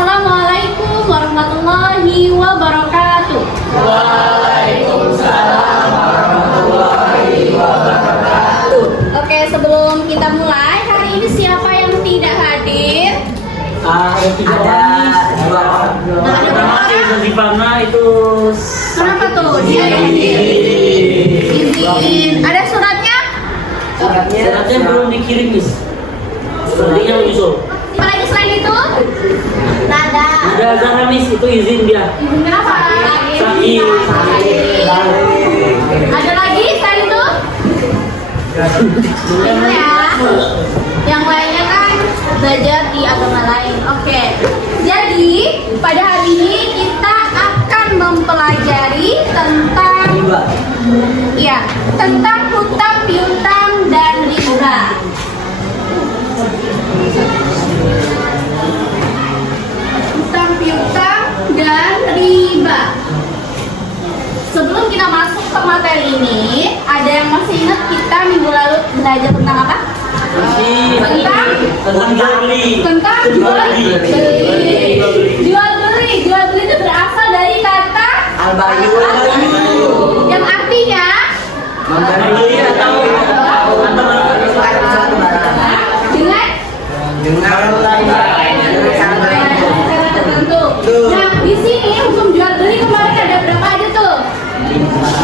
Assalamualaikum warahmatullahi wabarakatuh. Waalaikumsalam warahmatullahi wabarakatuh. Oke, sebelum kita mulai, hari ini siapa yang tidak hadir? Ada tiga orang. Ada berapa orang? Rifana itu. Kenapa tuh dia yang hadir? Izin. Ada suratnya? Suratnya belum dikirim, Miss. Suratnya nyusul. Apalagi selain itu? Nada. Udah Zara, Miss, itu izin dia. Izin kenapa? Sakit. Ada lagi selain itu? Ini ya. Yang lainnya kan belajar di agama lain. Oke. Jadi pada hari ini kita akan mempelajari tentang tentang hutang piutang dan riba. Hutang piutang dan riba. Sebelum kita masuk ke materi ini, ada yang masih ingat kita minggu lalu belajar tentang apa? Tentang jual beli. Tentang jual beli. Jual beli itu berasal dari kata Al-bayu. yang artinya Membeli atau dengan cara tertentu. Nah, di sini hukum jual beli kemarin ada berapa aja tuh?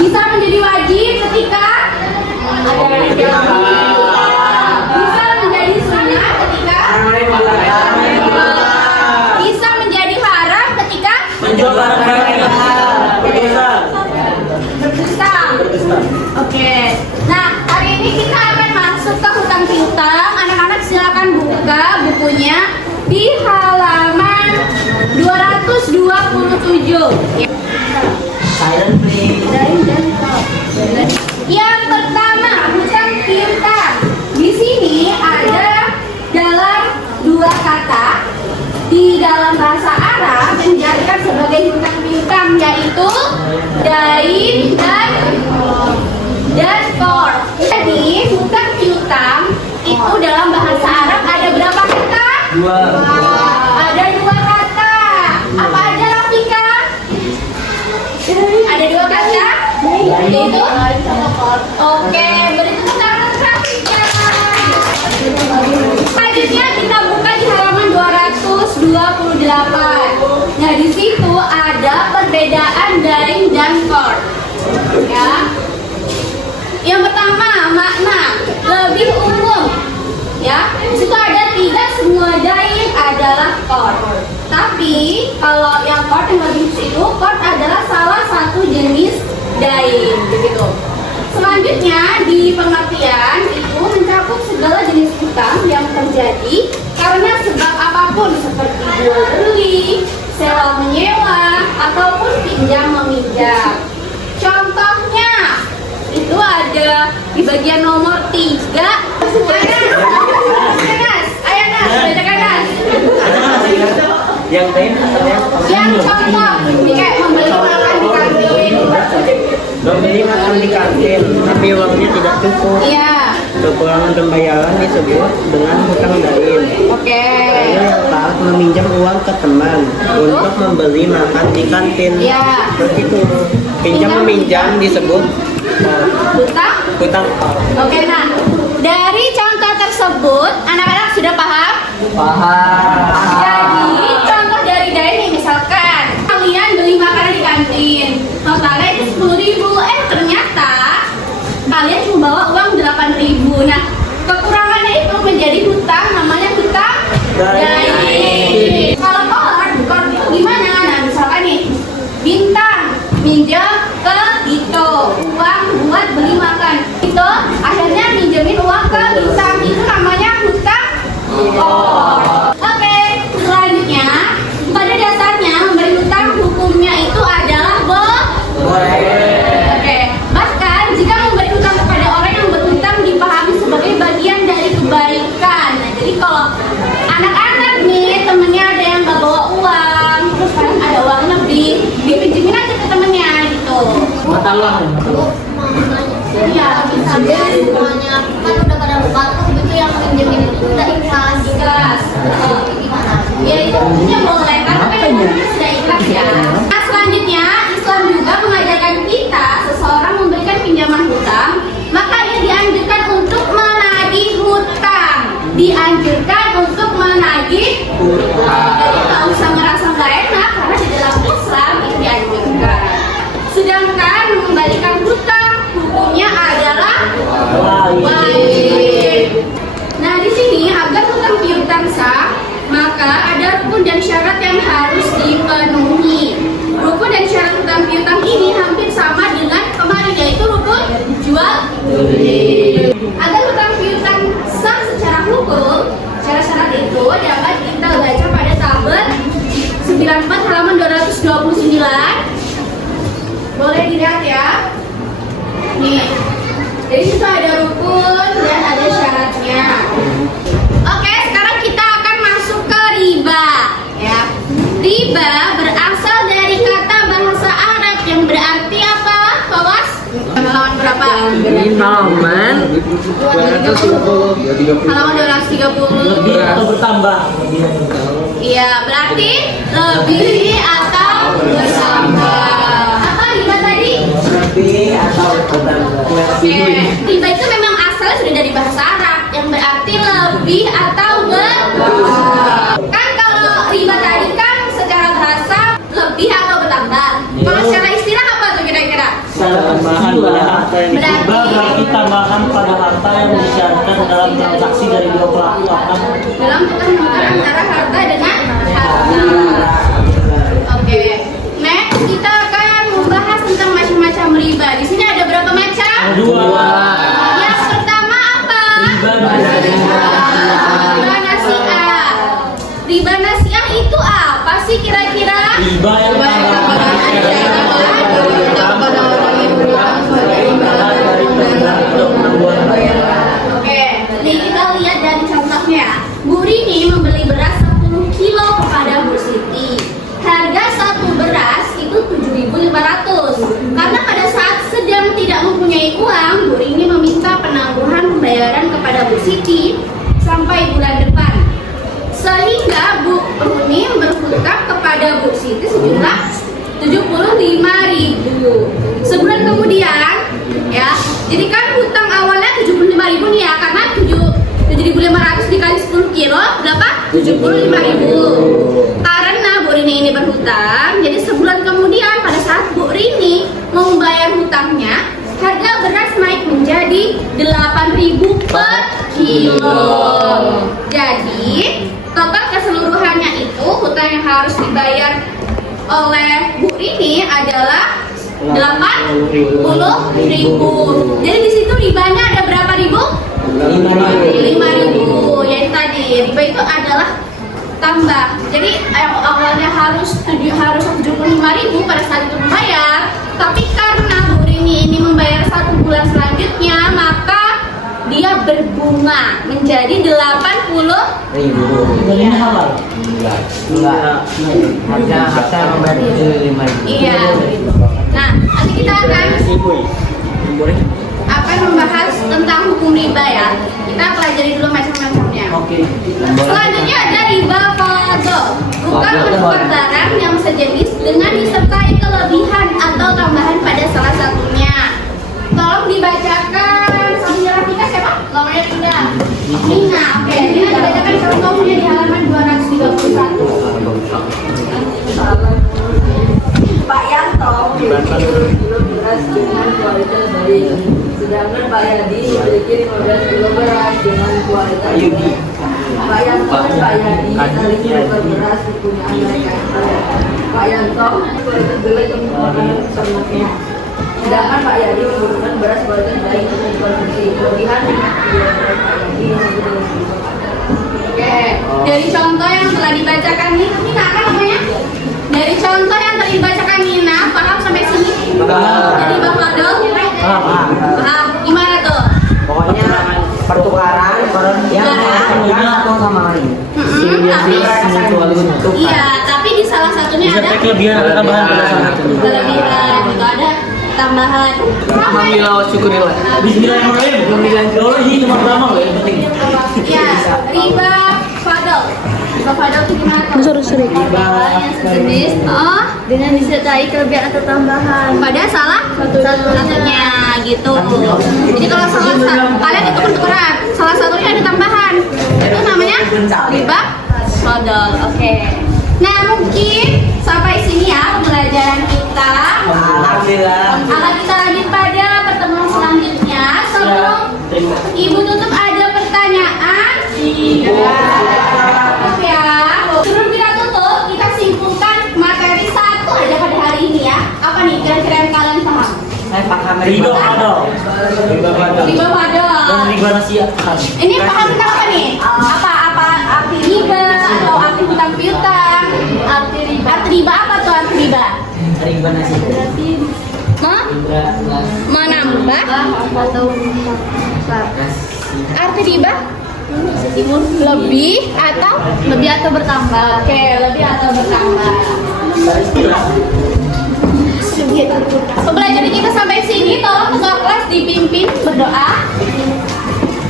Bisa menjadi wajib ketika bisa menjadi sunnah ketika bisa menjadi haram ketika menjual barang-barang yang berdusta. Oke. Nah, hari ini kita akan masuk ke hutang piutang. Anak-anak silakan buka bukunya di halaman 227. Silent please. Yang pertama, hutang piutang. Di sini ada dalam dua kata di dalam bahasa Arab menjadikan sebagai hutang piutang, yaitu dain dan qard. Jadi hutang piutang itu dalam bahasa Arab ada berapa kata? Dua. Ada dua kata. Apa aja, Rafika? Ada dua kata? Yaitu? Oke, beri tepuk tangan untuk Rafika. Selanjutnya kita buka di halaman 228. Nah, di situ ada perbedaan dain dan qard. Ya. Yang pertama, makna lebih umum. Ya, di situ ada tidak semua dain adalah qard. Tapi kalau yang qard yang lebih khusus itu, qard adalah salah satu jenis dain, begitu. Selanjutnya di pengertian itu mencakup segala jenis hutang yang terjadi karena sebab apapun seperti jual beli, sewa menyewa, ataupun pinjam meminjam. Contohnya itu ada di bagian nomor 3. Yang lain Yang contoh, ini kayak membeli makan di kantin. Membeli makan di kantin, tapi uangnya tidak cukup. Iya. Kekurangan pembayaran disebut dengan hutang dain. Oke. Saat meminjam uang ke teman untuk membeli makan di kantin. Iya. Begitu. Pinjam meminjam disebut Hutang. hutang. Oke, nah dari contoh tersebut anak-anak sudah paham? Paham. Jadi contoh dari dain nih, misalkan kalian beli makanan di kantin, totalnya itu 10.000. Ternyata kalian cuma bawa uang 8.000. Nah, kekurangannya itu menjadi hutang, namanya hutang dain. Kalau qard itu gimana? Nah, misalkan nih Bintang minjam ke Tito uang buat beli makan. Tito akhirnya minjemin uang ke Bintang, itu namanya hutang qard. Oke, selanjutnya pada dasarnya memberi hutang hukumnya itu adalah Oke, bahkan jika memberi hutang kepada orang yang berhutang dipahami sebagai bagian dari kebaikan. Nah, jadi kalau anak-anak nih temennya ada yang nggak bawa uang, terus kan ada uang lebih, dipinjemin aja ke temennya gitu. Matalah. Iya, misalnya semuanya kan udah pada batas gitu yang minjemin itu udah ikhlas. gas. Gimana? Ya itu hukumnya boleh kan dianjurkan untuk menagih hutang. Jadi nggak usah merasa nggak enak karena di dalam Islam itu dianjurkan. Sedangkan mengembalikan hutang hukumnya adalah wajib. Nah di sini agar hutang piutang sah, maka ada rukun dan syarat yang harus dipenuhi. Rukun dan syarat hutang piutang ini hampir sama dengan kemarin, yaitu rukun jual beli. Agar hutang piutang sah secara hukum, syarat-syarat itu dapat kita baca pada tabel 94 halaman 229. Boleh dilihat ya. Nih, dari situ ada rukun dan ada syaratnya. Oke, sekarang kita akan masuk ke riba, ya. Riba berasal dari kata bahasa Arab yang berarti apa, Fawas? Halaman berapa? Halaman 230. Halaman 230. Lebih atau bertambah? Iya, berarti lebih atau bertambah. Apa riba tadi? lebih atau bertambah. Oke, riba itu memang asalnya sudah dari bahasa Arab yang berarti lebih atau bertambah. Kan kalau riba tadi kan secara bahasa lebih atau bertambah. Kalau secara istilah apa tuh kira-kira? Secara tambahan pada harta yang Berarti- riba berarti tambahan pada harta yang disyaratkan dalam transaksi dari dua pelaku apa? Dalam tukar menukar antara harta dengan harta. Oke, next kita akan membahas tentang macam-macam riba. Di sini ada berapa macam? Dua. Yang pertama apa? Riba nasi'ah. Riba nasi'ah. Riba nasi'ah itu apa sih kira-kira? Riba yang tambahan kepada orang yang berutang sebagai imbalan dari pesanan untuk penangguhan bayar. Oke, nih kita lihat dari contohnya. Bu Rini membeli beras 10 kilo kepada Bu Siti. Harga satu beras itu 7.500. Karena pada saat sedang tidak mempunyai uang, Bu Rini meminta penangguhan pembayaran kepada Bu Siti sampai bulan depan. Sehingga Bu Rini berhutang kepada Bu Siti sejumlah 75.000. Sebulan kemudian, ya, jadi kan hutang awalnya 75.000 nih ya, karena 7.500 dikali 10 kilo berapa? 75.000. Karena Bu Rini ini berhutang, jadi sebulan kemudian pada saat Bu Rini mau membayar hutangnya, harga beras naik menjadi 8.000 per kilo. Jadi total keseluruhannya itu hutang yang harus dibayar oleh Bu Rini adalah 80.000. Jadi di situ ribanya ada berapa ribu? 5.000. Yaitu tadi riba itu adalah tambah. Jadi yang awalnya harus 75.000 pada saat itu membayar, tapi karena Bu Rini ini membayar 1 bulan selanjutnya, maka dia berbunga menjadi 80.000. Ini halal. Enggak. Harga membayar 75.000. Iya. Nah, nanti kita akan membahas tentang hukum riba ya. Kita pelajari dulu macam-macamnya. Oke. Selanjutnya ada riba fadl. Bukan menukar barang yang sejenis dengan disertai kelebihan atau tambahan pada salah satunya. Tolong dibacakan sambil Rafika siapa? Namanya Tina. Tina. Oke, Tina dibacakan contohnya di halaman 231. Pak Yanto kilo beras dengan kualitas baik, sedangkan Pak Yadi memiliki 15 kilo beras dengan kualitas baik. Pak Yanto dan Pak Yadi saling menukar beras di punyaan mereka. Pak Yanto kualitas jelek untuk makanan ternaknya, sedangkan Pak Yadi menggunakan beras kualitas baik untuk konsumsi. Kelebihan dengan beras Pak Yadi Oke, dari contoh yang telah dibacakan Nina kan namanya? Dari contoh yang telah dibacakan Nina, paham sampai sini? Jadi Bang Fadl? Paham. Gimana tuh? Pokoknya pertukaran yang menguntungkan satu sama lain. Iya, tapi di salah satunya ada Disertai kelebihan atau tambahan pada salah satunya. kelebihan, itu ada tambahan. Alhamdulillah wa syukurillah. Bismillahirrahmanirrahim. Belum dilanjut. Ini cuma pertama loh yang penting. Ya, riba fadl. Riba fadl itu gimana tuh? Riba yang sejenis dengan disertai kelebihan atau tambahan pada salah satunya gitu. Jadi kalau salah kalian itu pertukaran, salah satunya ada tambahan. Itu namanya namanya? Riba? Modal. Oke. Nah, mungkin sampai sini ya pembelajaran kita. Alhamdulillah. Akan kita lanjut pada pertemuan selanjutnya. Sebelum Ibu tutup, ada pertanyaan? Oke ya. Sebelum kita tutup, kita simpulkan materi satu aja pada hari ini ya. Apa nih kira-kira yang kalian paham? Saya paham Riba modal. Riba modal. Dan riba nasihat. Ini paham tentang apa nih? Apa arti riba atau arti hutang piutang? Arti riba apa tuh arti riba? riba nasi. Menambah atau arti riba? Lebih atau bertambah? Oke, lebih atau bertambah. Pembelajaran kita sampai sini, tolong ketua kelas dipimpin berdoa.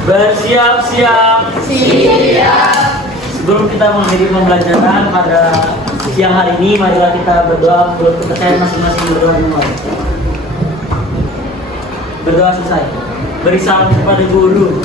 Bersiap-siap. Sebelum kita mengakhiri pembelajaran pada siang hari ini, marilah kita berdoa menurut kepercayaan masing-masing berdoa dimulai. Berdoa selesai. Beri salam kepada guru.